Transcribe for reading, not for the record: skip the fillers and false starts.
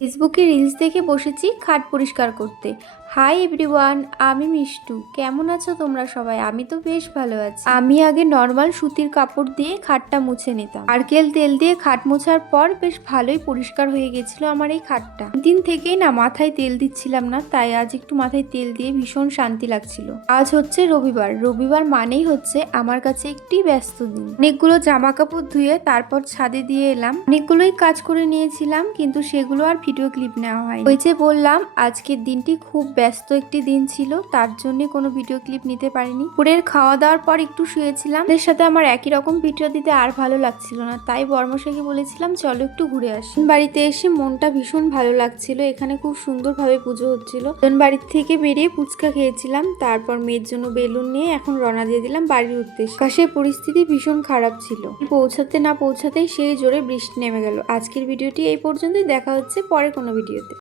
ফেসবুকে রিলস দেখে বসেছি খাট পরিষ্কার করতে। হাই এভরিওয়ান, আমি মিষ্টু। কেমন আছো তোমরা সবাই? আমি তো বেশ ভালো আছি। আমি আগে নর্মাল সুতির কাপড় দিয়ে খাটটা মুছে নিতাম। নারকেল তেল দিয়ে খাট মোছার পর বেশ ভালোই পরিষ্কার হয়ে গেছিল আমার এই খাটটা। দিন থেকেই না মাথায় তেল দিচ্ছিলাম না, তাই আজ একটু মাথায় তেল দিয়ে ভীষণ শান্তি লাগছিল। আজ হচ্ছে রবিবার। রবিবার মানেই হচ্ছে আমার কাছে একটি ব্যস্ত দিন। অনেকগুলো জামা কাপড় ধুয়ে তারপর ছাদে দিয়ে এলাম। অনেকগুলোই কাজ করে নিয়েছিলাম, কিন্তু সেগুলো আর ভিডিও ক্লিপ নেওয়া হয়নি। ওই যে বললাম আজকের দিনটি খুব ব্যস্ত একটি দিন ছিল, তার জন্য কোনো ভিডিও ক্লিপ নিতে পারিনি। দুপুরের খাওয়া দাওয়ার পর একটু শুয়েছিলাম। এর সাথে আমার একই রকম ভিডিও দিতে আর ভালো লাগছিল না, তাই বর্মশাইকে বলেছিলাম চলো একটু ঘুরে আসি। বাড়িতে এসে মনটা ভীষণ ভালো লাগছিল। এখানে খুব সুন্দরভাবে পুজো হচ্ছিল। বাড়ির থেকে বেরিয়ে ফুচকা খেয়েছিলাম, তারপর মেয়ের জন্য বেলুন নিয়ে এখন রওনা দিয়ে দিলাম বাড়ির উদ্দেশ্যে। আকাশের পরিস্থিতি ভীষণ খারাপ ছিল। পৌঁছাতে না পৌঁছাতেই সেই জোরে বৃষ্টি নেমে গেল। আজকের ভিডিওটি এই পর্যন্তই। দেখা হচ্ছে পরে কোনো ভিডিওতে।